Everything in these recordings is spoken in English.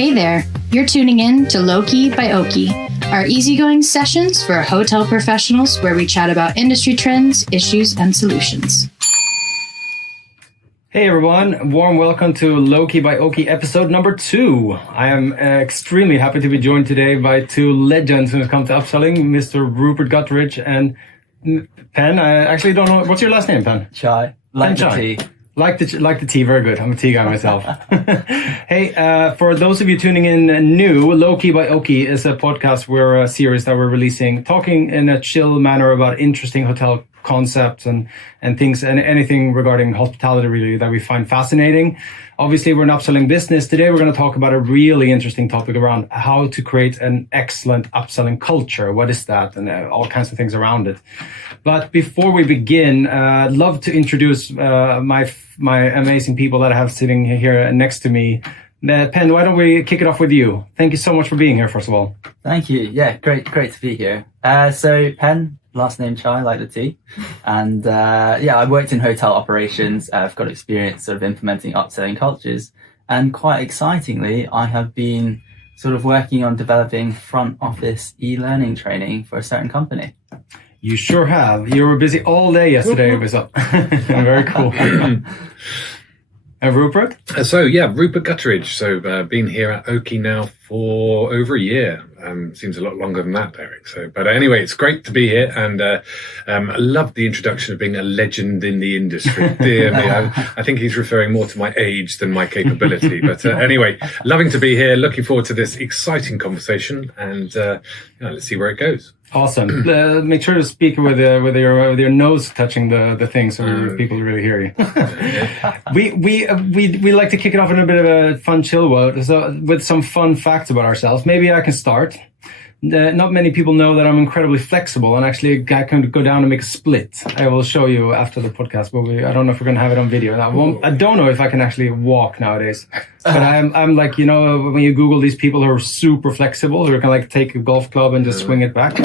Hey there, you're tuning in to LowKey by Oaky, our easygoing sessions for hotel professionals where we chat about industry trends, issues, and solutions. Hey everyone, warm welcome to LowKey by Oaky episode number 2. I am extremely happy to be joined today by two legends when it comes to upselling, Mr. Rupert Gutteridge and Penn. I actually don't know, what's your last name, Penn? Chai. Like the tea. Like the tea, very good. I'm a tea guy myself. Hey, for those of you tuning in new, LowKey by Oaky is a podcast, a series that we're releasing, talking in a chill manner about interesting hotel concepts and things and anything regarding hospitality really that we find fascinating. Obviously, we're an upselling business. Today, we're going to talk about a really interesting topic around how to create an excellent upselling culture. What is that? And all kinds of things around it. But before we begin, I'd love to introduce my amazing people that I have sitting here next to me. Penn, why don't we kick it off with you? Thank you so much for being here, first of all. Thank you. Yeah, great to be here. So Penn, last name Chai, like the tea. And I worked in hotel operations. I've got experience sort of implementing upselling cultures. And quite excitingly, I have been sort of working on developing front office e-learning training for a certain company. You sure have. You were busy all day yesterday. It was up. Very cool. And Rupert? Rupert Gutteridge. So been here at Oaky now for over a year. Seems a lot longer than that, Erik. But anyway, it's great to be here, and I love the introduction of being a legend in the industry. Dear me, I think he's referring more to my age than my capability. But anyway, loving to be here. Looking forward to this exciting conversation, and let's see where it goes. Awesome. Make sure to speak with your nose touching the thing so people really hear you. we like to kick it off in a bit of a fun chill mode, so with some fun facts about ourselves. Maybe I can start. Not many people know that I'm incredibly flexible, and actually I can go down and make a split. I will show you after the podcast, but I don't know if we're going to have it on video. I don't know if I can actually walk nowadays. But I'm like, when you Google these people who are super flexible, who can like take a golf club and just swing it back.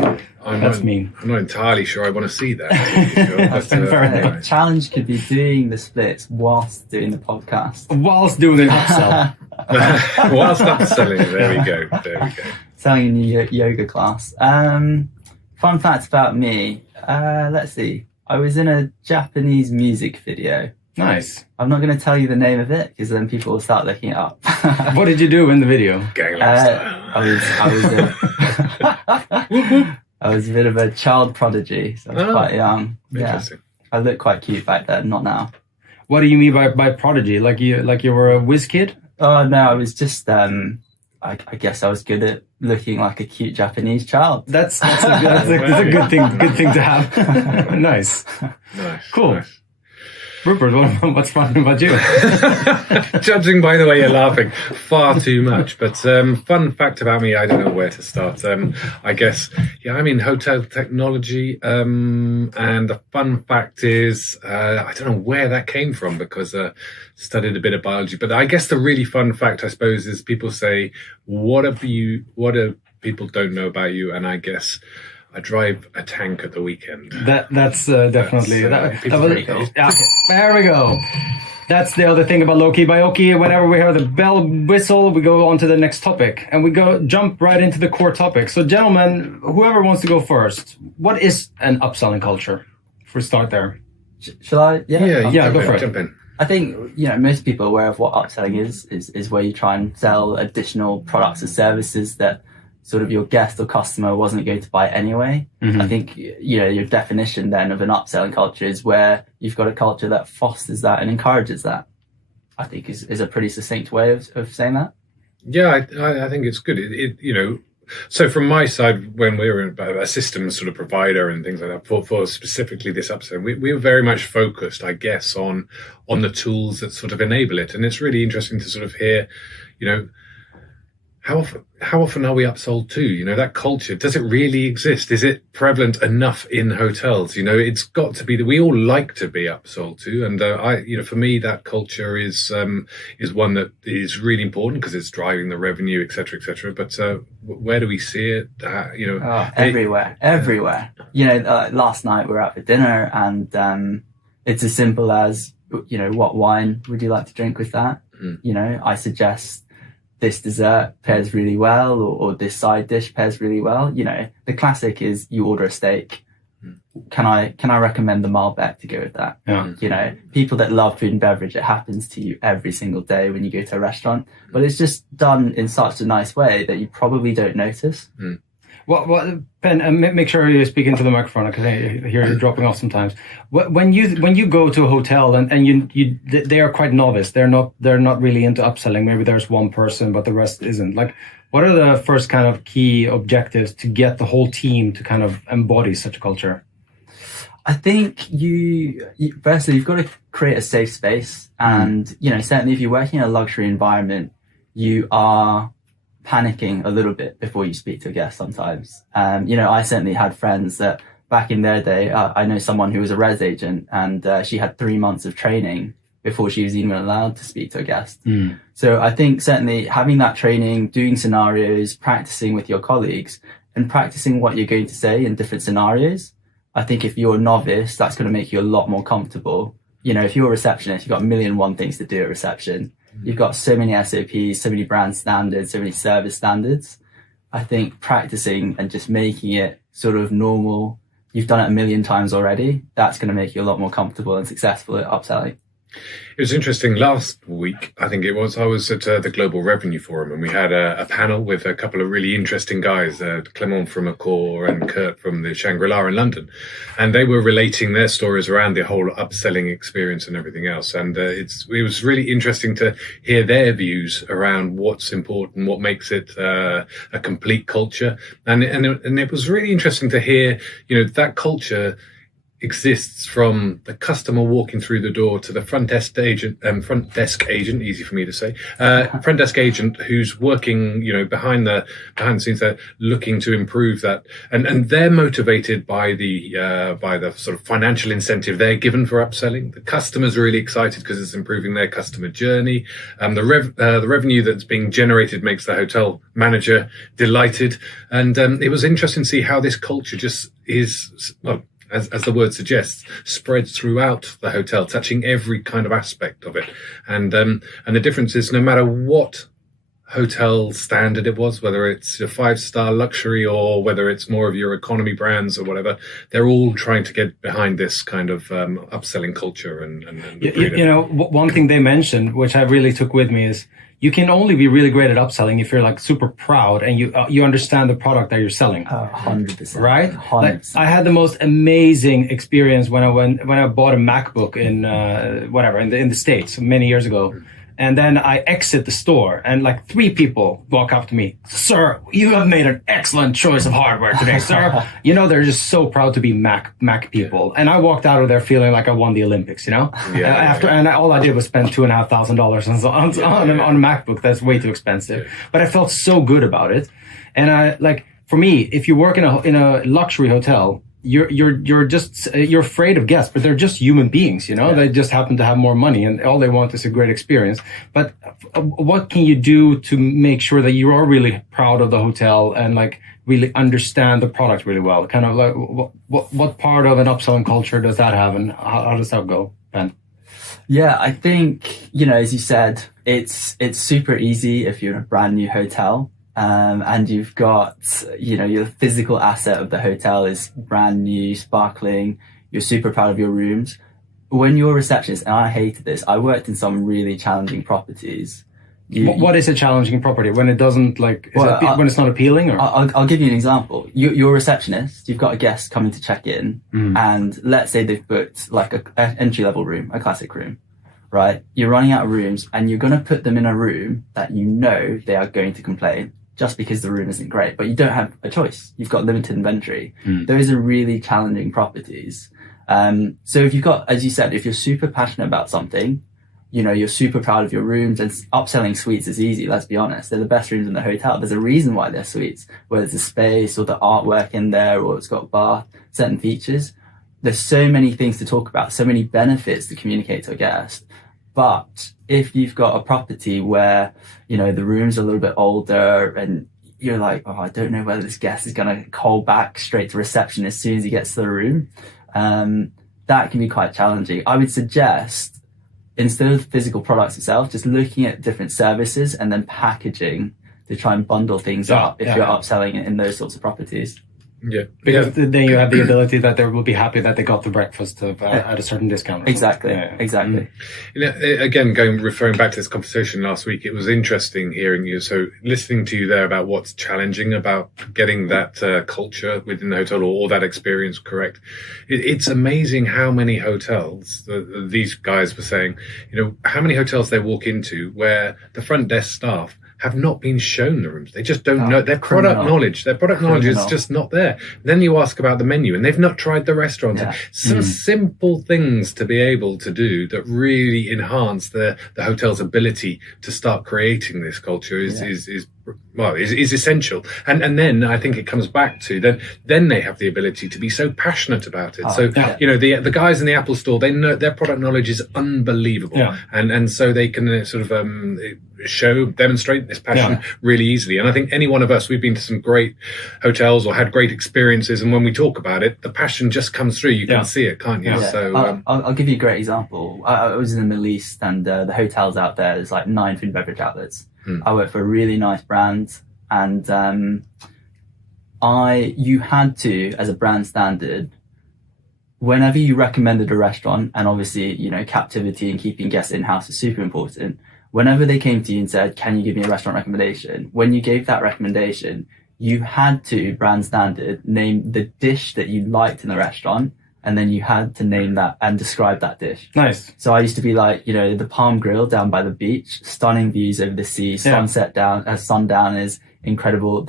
That's me. I'm not entirely sure I want to see that. The challenge could be doing the splits whilst doing the podcast. Whilst doing an upsell. Whilst upselling. There we go. Selling a new yoga class. Fun fact about me. Let's see. I was in a Japanese music video. Nice. I'm not going to tell you the name of it because then people will start looking it up. What did you do in the video? I was a bit of a child prodigy, so I was quite young. Interesting. I looked quite cute back then, not now. What do you mean by prodigy? Like you were a whiz kid? Oh no, I was just I guess I was good at looking like a cute Japanese child. That's a good thing to have. Nice. Cool. Nice. Rupert, what's fun about you? Judging by the way you're laughing, far too much. But fun fact about me, I don't know where to start. I guess, I'm in hotel technology. And the fun fact is, I don't know where that came from because studied a bit of biology. But I guess the really fun fact, I suppose, is people say, what do people don't know about you? And I guess I drive a tank at the weekend. That's definitely pretty cool. Okay, there we go. That's the other thing about LowKey by Oaky. Whenever we hear the bell whistle, we go on to the next topic, and we jump right into the core topic. So, gentlemen, whoever wants to go first, what is an upselling culture? If we start there, shall I? Yeah, go for it. Jump in. I think most people are aware of what upselling is where you try and sell additional products or services that sort of your guest or customer wasn't going to buy anyway. Mm-hmm. I think, your definition then of an upselling culture is where you've got a culture that fosters that and encourages that. I think is a pretty succinct way of saying that. Yeah, I think it's good. So from my side, when we were a systems sort of provider and things like that, for specifically this upselling, we were very much focused, I guess, on the tools that sort of enable it. And it's really interesting to sort of hear, how often are we upsold to? That culture, does it really exist? Is it prevalent enough in hotels? It's got to be that we all like to be upsold to. And for me, that culture is one that is really important because it's driving the revenue, et cetera, et cetera. But where do we see it? Everywhere. Last night we were out for dinner and it's as simple as, what wine would you like to drink with that? I suggest this dessert pairs really well, or this side dish pairs really well. You know, the classic is you order a steak. Can I recommend the Malbec to go with that? Yeah. You know, people that love food and beverage, it happens to you every single day when you go to a restaurant, but it's just done in such a nice way that you probably don't notice. Well, Ben, make sure you speak into the microphone because I hear you dropping off sometimes. When you go to a hotel and they are quite novice, they're not really into upselling. Maybe there's one person, but the rest isn't. Like, what are the first kind of key objectives to get the whole team to kind of embody such a culture? I think firstly, you've got to create a safe space. And, you know, certainly if you're working in a luxury environment, you are panicking a little bit before you speak to a guest sometimes. You know, I certainly had friends that back in their day, I know someone who was a res agent and she had 3 months of training before she was even allowed to speak to a guest. So I think certainly having that training, doing scenarios, practicing with your colleagues and practicing what you're going to say in different scenarios. I think if you're a novice, that's going to make you a lot more comfortable. You know, if you're a receptionist, you've got a million and one things to do at reception. You've got so many SOPs, so many brand standards, so many service standards. I think practicing and just making it sort of normal, you've done it a million times already, that's going to make you a lot more comfortable and successful at upselling. It was interesting. Last week, I think it was, I was at the Global Revenue Forum and we had a panel with a couple of really interesting guys, Clement from Accor and Kurt from the Shangri-La in London. And they were relating their stories around the whole upselling experience and everything else. And it was really interesting to hear their views around what's important, what makes it a complete culture. And it was really interesting to hear, you know, that culture exists from the customer walking through the door to the front desk agent, easy for me to say, front desk agent who's working, you know, behind the scenes there, looking to improve that, and they're motivated by the sort of financial incentive they're given for upselling. The customer's really excited because it's improving their customer journey. The revenue that's being generated makes the hotel manager delighted, and it was interesting to see how this culture just is, well, as the word suggests, spreads throughout the hotel, touching every kind of aspect of it. And the difference is no matter what hotel standard it was, whether it's a 5-star luxury or whether it's more of your economy brands or whatever, they're all trying to get behind this kind of upselling culture. And you know, one thing they mentioned, which I really took with me, is you can only be really great at upselling if you're like super proud and you understand the product that you're selling. 100%. Right? 100%. Like, I had the most amazing experience when I bought a MacBook in the States many years ago. And then I exit the store and like 3 people walk up to me. "Sir, you have made an excellent choice of hardware today, sir." You know, they're just so proud to be Mac people. And I walked out of there feeling like I won the Olympics, you know? And all I did was spend $2,500 on a MacBook. That's way too expensive. But I felt so good about it. And for me, if you work in a luxury hotel, you're afraid of guests, but they're just human beings, you know. They just happen to have more money and all they want is a great experience. But what can you do to make sure that you are really proud of the hotel and like really understand the product really well? Kind of like what part of an upselling culture does that have, and how does that go, Ben? Yeah, I think, you know, as you said, it's super easy if you're in a brand new hotel. And you've got, you know, your physical asset of the hotel is brand new, sparkling. You're super proud of your rooms. When you're a receptionist, and I hated this, I worked in some really challenging properties. What is a challenging property? When it doesn't when it's not appealing? Or? I'll give you an example. You're a receptionist. You've got a guest coming to check in, and let's say they've booked like an entry-level room, a classic room, right? You're running out of rooms, and you're going to put them in a room that you know they are going to complain, just because the room isn't great, but you don't have a choice. You've got limited inventory. Those are really challenging properties. So if you've got, as you said, if you're super passionate about something, you know, you're super proud of your rooms, and upselling suites is easy, let's be honest. They're the best rooms in the hotel. There's a reason why they're suites, whether it's the space or the artwork in there, or it's got a bath, certain features. There's so many things to talk about, so many benefits to communicate to a guest. But if you've got a property where, you know, the room's a little bit older and you're like, oh, I don't know whether this guest is going to call back straight to reception as soon as he gets to the room, that can be quite challenging. I would suggest instead of physical products itself, just looking at different services and then packaging to try and bundle things up if you're upselling in those sorts of properties. Yeah, because then you have the ability that they will be happy that they got the breakfast at a certain discount. Exactly. You know, again, referring back to this conversation last week, it was interesting hearing you. So listening to you there about what's challenging about getting that culture within the hotel or that experience correct. It's amazing how many hotels these guys were saying. You know, how many hotels they walk into where the front desk staff have not been shown the rooms. They just don't know their product knowledge. Their product knowledge is just not there. Then you ask about the menu and they've not tried the restaurant. Some simple things to be able to do that really enhance the hotel's ability to start creating this culture is essential. And then I think it comes back to then they have the ability to be so passionate about it. You know, the guys in the Apple store, they know their product knowledge is unbelievable. And so they can sort of demonstrate this passion really easily. And I think any one of us, we've been to some great hotels or had great experiences, and when we talk about it, the passion just comes through. You can see it, can't you? So I'll give you a great example. I was in the Middle East, and the hotels out there's like 9 food and beverage outlets. I worked for a really nice brand, and you had to, as a brand standard, whenever you recommended a restaurant, and obviously, you know, captivity and keeping guests in-house is super important. Whenever they came to you and said, can you give me a restaurant recommendation? When you gave that recommendation, you had to, brand standard, name the dish that you liked in the restaurant, and then you had to name that and describe that dish. Nice. So I used to be like, you know, the Palm Grill down by the beach, stunning views over the sea, sundown is incredible.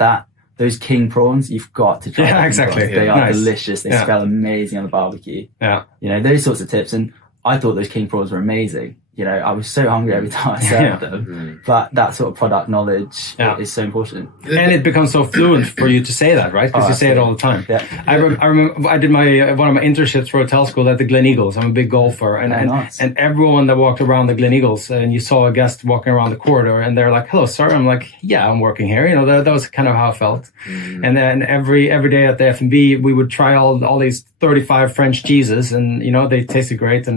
Those king prawns, you've got to try. Yeah, exactly. They are delicious. They smell amazing on the barbecue. Yeah. You know, those sorts of tips. And I thought those king prawns were amazing. You know, I was so hungry every time I served them. But that sort of product knowledge is so important. And it becomes so fluent for you to say that, right? Because you say it all the time. I remember I did one of my internships for hotel school at the Glen Eagles. I'm a big golfer. And everyone that walked around the Glen Eagles, and you saw a guest walking around the corridor, and they're like, hello, sir. I'm like, yeah, I'm working here. You know, that was kind of how I felt. And then every day at the F&B, we would try all these 35 French cheeses, and, you know, they tasted great.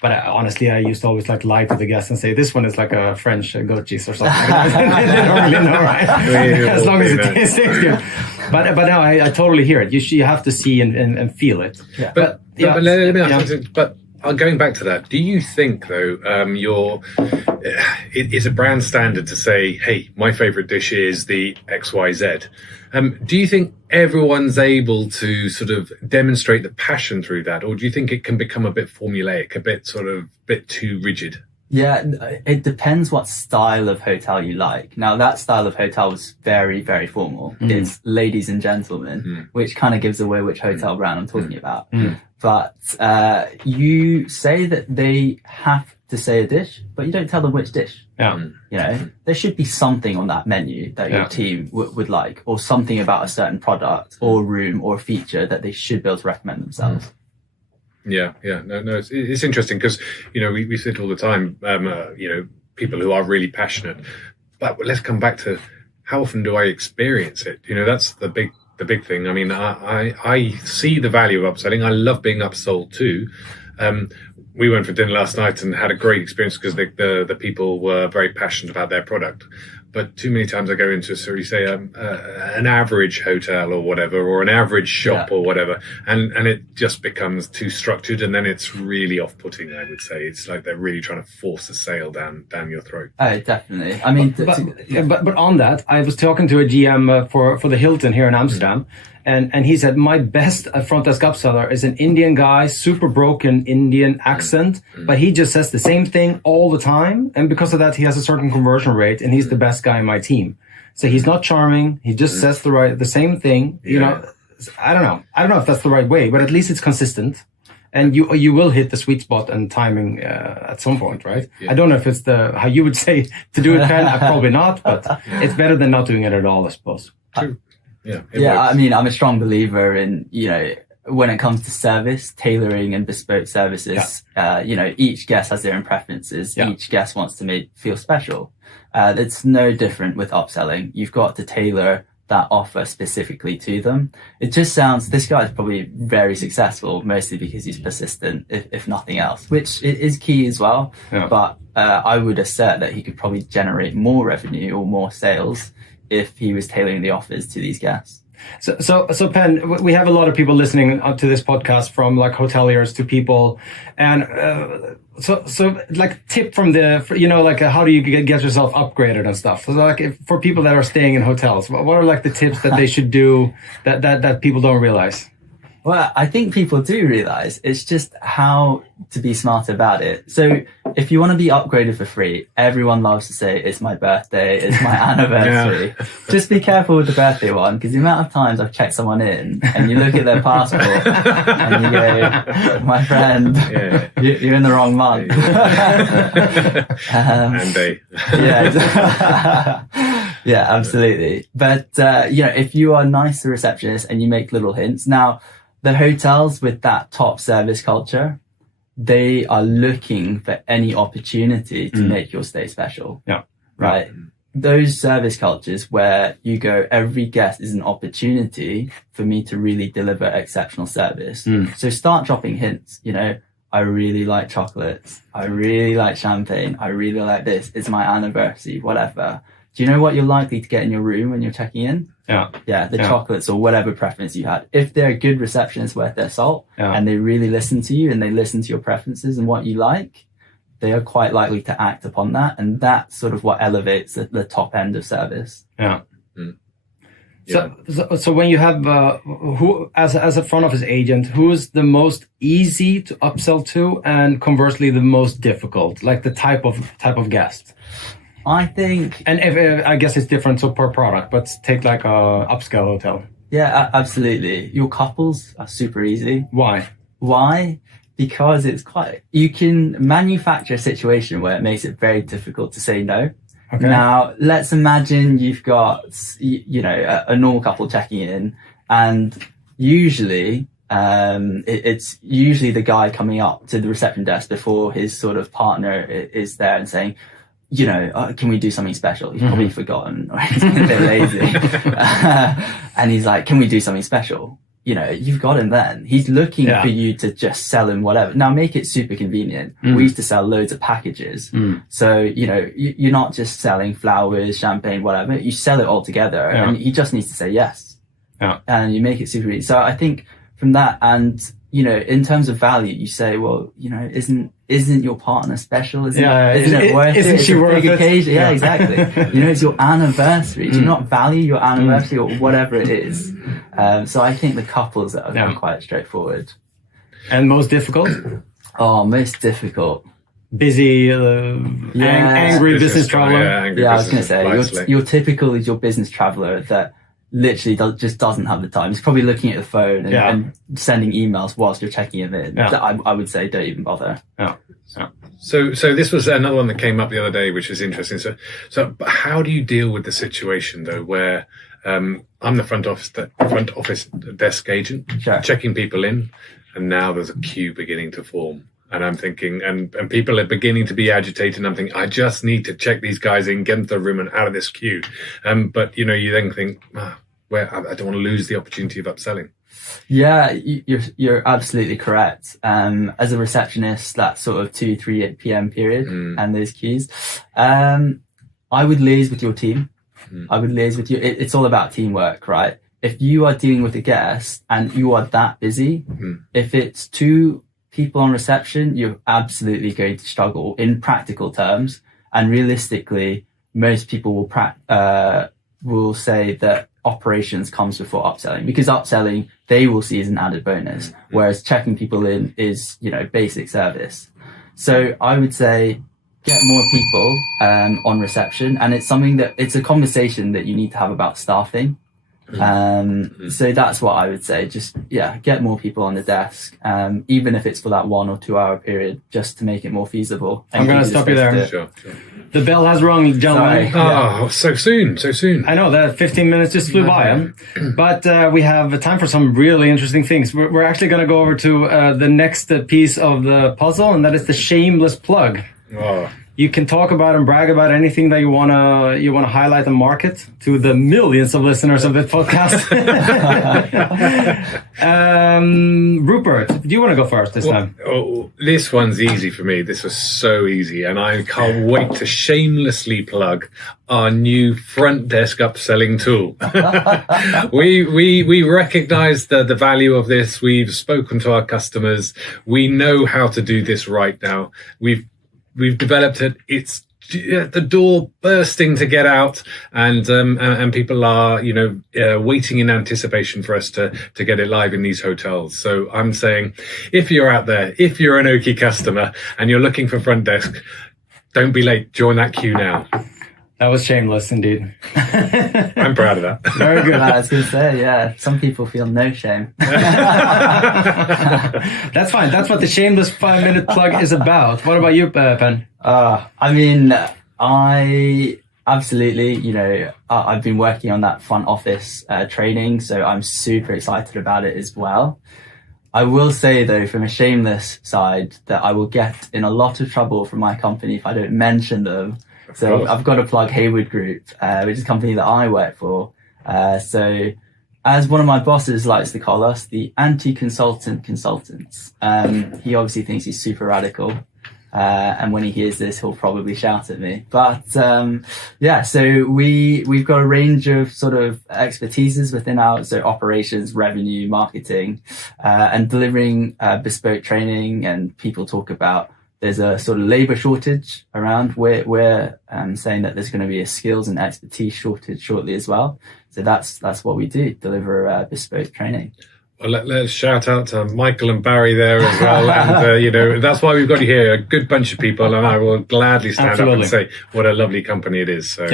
But honestly, I used to always like lie to the guests and say, this one is like a French goat cheese or something. They don't really know, right? As long as it tastes good. But no, I totally hear it. You have to see and feel it. But let me ask you, but going back to that, do you think, though, it's a brand standard to say, hey, my favorite dish is the XYZ. Do you think everyone's able to sort of demonstrate the passion through that? Or do you think it can become a bit formulaic, a bit too rigid? Yeah, it depends what style of hotel you like. Now, that style of hotel was very, very formal. It's ladies and gentlemen, which kind of gives away which hotel brand I'm talking about. But you say that they have to say a dish, but you don't tell them which dish. You know, there should be something on that menu that your team would like, or something about a certain product or room or feature that they should be able to recommend themselves. No, it's interesting because, you know, we say it all the time, you know, people who are really passionate, but let's come back to how often do I experience it? You know, that's the big thing. I mean, I see the value of upselling. I love being upsold too. We went for dinner last night and had a great experience because the people were very passionate about their product. But too many times I go into, so you say, an average hotel or whatever, or an average shop or whatever, and it just becomes too structured, and then it's really off-putting, I would say. It's like they're really trying to force a sale down your throat. Oh, definitely. I mean, but on that, I was talking to a GM for the Hilton here in Amsterdam, and he said, my best front desk upseller is an Indian guy, super broken Indian accent, but he just says the same thing all the time. And because of that, he has a certain conversion rate, and he's the best guy in my team. So he's not charming. He just says the same thing. You know, I don't know if that's the right way, but at least it's consistent. And you will hit the sweet spot and timing at some point, right? I don't know if it's how you would say to do it, Penn. Probably not, but it's better than not doing it at all, I suppose. True. I mean, I'm a strong believer in, you know, when it comes to service, tailoring and bespoke services, you know, each guest has their own preferences. Each guest wants to feel special. It's no different with upselling. You've got to tailor that offer specifically to them. It just sounds, this guy's probably very successful, mostly because he's persistent, if nothing else, which is key as well. Yeah. But I would assert that he could probably generate more revenue or more sales if he was tailoring the offers to these guests. So Penn, we have a lot of people listening to this podcast, from like hoteliers to people, and so like tip from how do you get yourself upgraded and stuff. So like for people that are staying in hotels, what are like the tips that they should do that people don't realize? Well, I think people do realize. It's just how to be smart about it. So if you want to be upgraded for free, everyone loves to say, it's my birthday, it's my anniversary. Yeah. Just be careful with the birthday one, because the amount of times I've checked someone in and you look at their passport and you go, my friend, you're in the wrong month. And day. Yeah. Yeah, absolutely. But, if you are nice to receptionists and you make little hints. Now, the hotels with that top service culture, they are looking for any opportunity to make your stay special. Yeah. Right. Those service cultures where you go, every guest is an opportunity for me to really deliver exceptional service. So start dropping hints, I really like chocolates. I really like champagne. I really like this. It's my anniversary, whatever. Do you know what you're likely to get in your room when you're checking in? Yeah, the chocolates or whatever preference you had. If they're a good receptionist worth their salt and they really listen to you and they listen to your preferences and what you like, they are quite likely to act upon that. And that's sort of what elevates the top end of service. Yeah. So when you have who as a front office agent, who is the most easy to upsell to, and conversely the most difficult, like the type of guest? I think, and if I guess it's different per product, but take like a upscale hotel. Yeah, absolutely. Your couples are super easy. Why? Because you can manufacture a situation where it makes it very difficult to say no. Okay. Now, let's imagine you've got, a normal couple checking in, and usually, it's usually the guy coming up to the reception desk before his sort of partner is there and saying, can we do something special? He's probably forgotten, or he's a bit lazy. And he's like, can we do something special? You've got him then. He's looking for you to just sell him whatever. Now make it super convenient. We used to sell loads of packages. So, you're not just selling flowers, champagne, whatever. You sell it all together and he just needs to say yes. Yeah. And you make it super easy. So I think from that, and, in terms of value, you say, well, isn't your partner special? Isn't it worth it? Isn't she worth it? Occasion. Yeah, exactly. It's your anniversary. Do you not value your anniversary or whatever it is? So I think the couples that are quite straightforward. And most difficult? Oh, most difficult. Busy, angry business traveler. I was going to say, your typical is your business traveler that literally just doesn't have the time. He's probably looking at the phone and sending emails whilst you're checking him in. I would say don't even bother. So this was another one that came up the other day, which was interesting. So how do you deal with the situation though, where I'm the front office desk agent, checking people in, and now there's a queue beginning to form. And I'm thinking, and people are beginning to be agitated, and I'm thinking, I just need to check these guys in, get them to the room and out of this queue. But you then think, I don't want to lose the opportunity of upselling. Yeah, you're absolutely correct. As a receptionist, that sort of 2-3 p.m. period and those queues, I would liaise with your team. I would liaise with you. It's all about teamwork, right? If you are dealing with a guest and you are that busy, if it's two people on reception, you're absolutely going to struggle in practical terms. And realistically, most people will say that operations comes before upselling, because upselling they will see as an added bonus, whereas checking people in is, basic service. So I would say get more people on reception, and it's a conversation that you need to have about staffing. So that's what I would say. Just, get more people on the desk, even if it's for that 1 or 2 hour period, just to make it more feasible. I'm going to stop you there. Sure. The bell has rung, gentlemen. Oh, so soon. I know that 15 minutes just flew by. But we have time for some really interesting things. We're actually going to go over to the next piece of the puzzle, and that is the shameless plug. Oh. You can talk about and brag about anything that you wanna highlight and market to the millions of listeners of this podcast. Rupert, do you want to go first this time? Oh, this one's easy for me. This was so easy, and I can't wait to shamelessly plug our new front desk upselling tool. we recognize the value of this. We've spoken to our customers. We know how to do this right now. We've developed it. It's at the door bursting to get out, and people are waiting in anticipation for us to get it live in these hotels. So I'm saying, if you're out there, if you're an Oaky customer and you're looking for front desk, don't be late. Join that queue now. That was shameless indeed. I'm proud of that. Very good. I was going to say, yeah, some people feel no shame. That's fine. That's what the shameless 5-minute plug is about. What about you, Penn? I mean, I absolutely, I've been working on that front office training, so I'm super excited about it as well. I will say, though, from a shameless side, that I will get in a lot of trouble from my company if I don't mention them. So I've got to plug Heyward Group, which is a company that I work for. So as one of my bosses likes to call us, the anti-consultant consultants. He obviously thinks he's super radical. And when he hears this, he'll probably shout at me. But so we've got a range of sort of expertises within so operations, revenue, marketing, and delivering bespoke training. And people talk about there's a sort of labor shortage around. We're saying that there's going to be a skills and expertise shortage shortly as well. So that's what we do, deliver bespoke training. Well, let's shout out to Michael and Barry there as well. And, that's why we've got you here, a good bunch of people. And I will gladly stand up and say what a lovely company it is. So,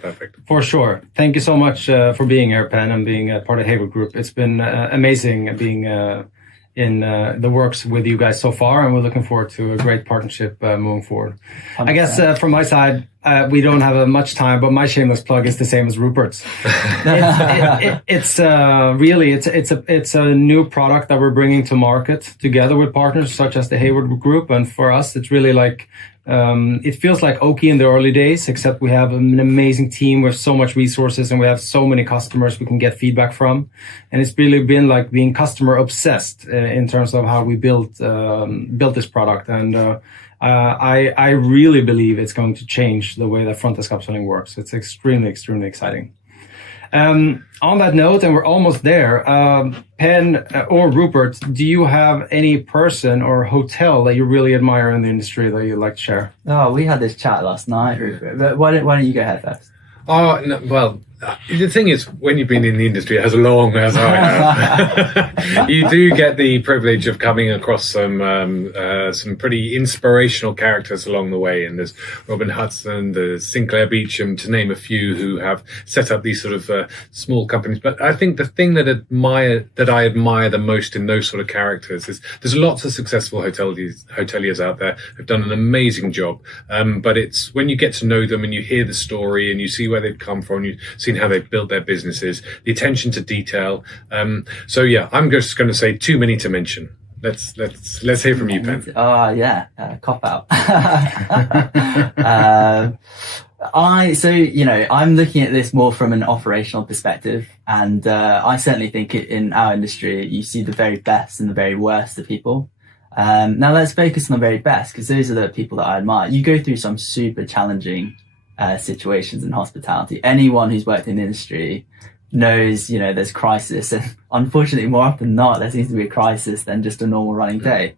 perfect. For sure. Thank you so much for being here, Penn, and being a part of Heyward Group. It's been amazing being in the works with you guys so far, and we're looking forward to a great partnership moving forward. 100%. I guess from my side, we don't have much time, but my shameless plug is the same as Rupert's. It's a new product that we're bringing to market together with partners such as the Heyward Group, and for us, it's really like it feels like Oaky in the early days, except we have an amazing team with so much resources and we have so many customers we can get feedback from. And it's really been like being customer obsessed in terms of how we built this product. And I really believe it's going to change the way that front desk upselling works. It's extremely, extremely exciting. On that note, and we're almost there, Penn or Rupert, do you have any person or hotel that you really admire in the industry that you'd like to share? Oh, we had this chat last night, Rupert. But why don't you go ahead first? Oh, no, well, the thing is, when you've been in the industry as long as I have, you do get the privilege of coming across some pretty inspirational characters along the way. And there's Robin Hudson, there's Sinclair Beecham, to name a few, who have set up these sort of small companies. But I think the thing that I admire the most in those sort of characters is there's lots of successful hoteliers out there who've done an amazing job. But it's when you get to know them and you hear the story and you see where they've come from, you've seen how they've built their businesses, the attention to detail. So yeah, I'm just going to say too many to mention. Let's hear from you, Penn. Cop out. I'm looking at this more from an operational perspective, and I certainly think in our industry you see the very best and the very worst of people. Now let's focus on the very best, because those are the people that I admire. You go through some super challenging situations in hospitality. Anyone who's worked in the industry knows, there's crisis, and unfortunately more often than not there seems to be a crisis than just a normal running day.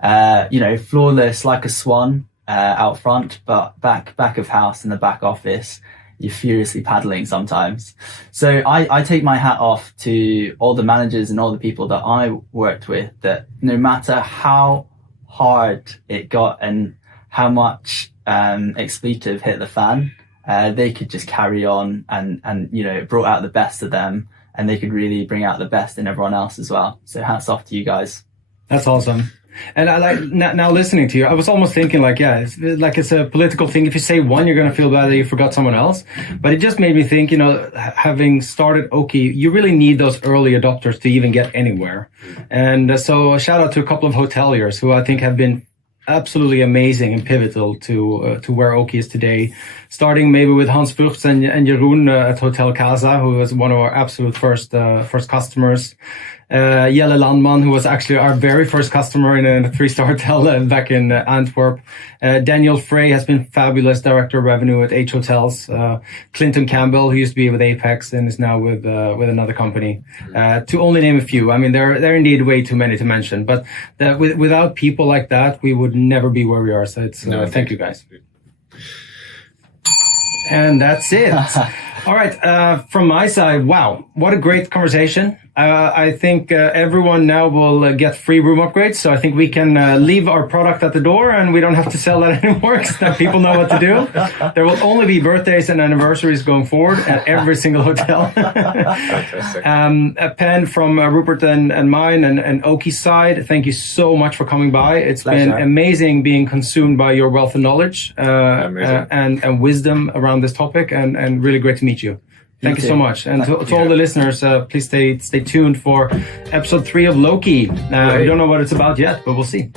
Flawless like a swan out front, but back of house in the back office you're furiously paddling sometimes. So I take my hat off to all the managers and all the people that I worked with, that no matter how hard it got and how much expletive hit the fan, they could just carry on and it brought out the best of them, and they could really bring out the best in everyone else as well. So hats off to you guys. That's awesome. And I like now listening to you, I was almost thinking it's a political thing. If you say one, you're going to feel bad that you forgot someone else. But it just made me think, having started Oaky, you really need those early adopters to even get anywhere. And so a shout out to a couple of hoteliers who I think have been absolutely amazing and pivotal to where Oaky is today. Starting maybe with Hans Vugts and Jeroen at Hotel Casa, who was one of our absolute first customers. Jelle Landman, who was actually our very first customer in a 3-star hotel back in Antwerp. Daniel Frey has been fabulous director of revenue at H Hotels. Clinton Campbell, who used to be with Apex and is now with another company. To only name a few. I mean, there are indeed way too many to mention, but without people like that, we would never be where we are. So it's, thank you guys. And that's it. All right. From my side, wow, what a great conversation. I think everyone now will get free room upgrades. So I think we can leave our product at the door and we don't have to sell that anymore because now people know what to do. There will only be birthdays and anniversaries going forward at every single hotel. Penn, from Rupert and mine and Oaky's side, thank you so much for coming by. It's been amazing being consumed by your wealth of knowledge and wisdom around this topic, and really great to meet you. Thank you so much. And to all the listeners, please stay tuned for episode 3 of LowKey. We don't know what it's about yet, but we'll see.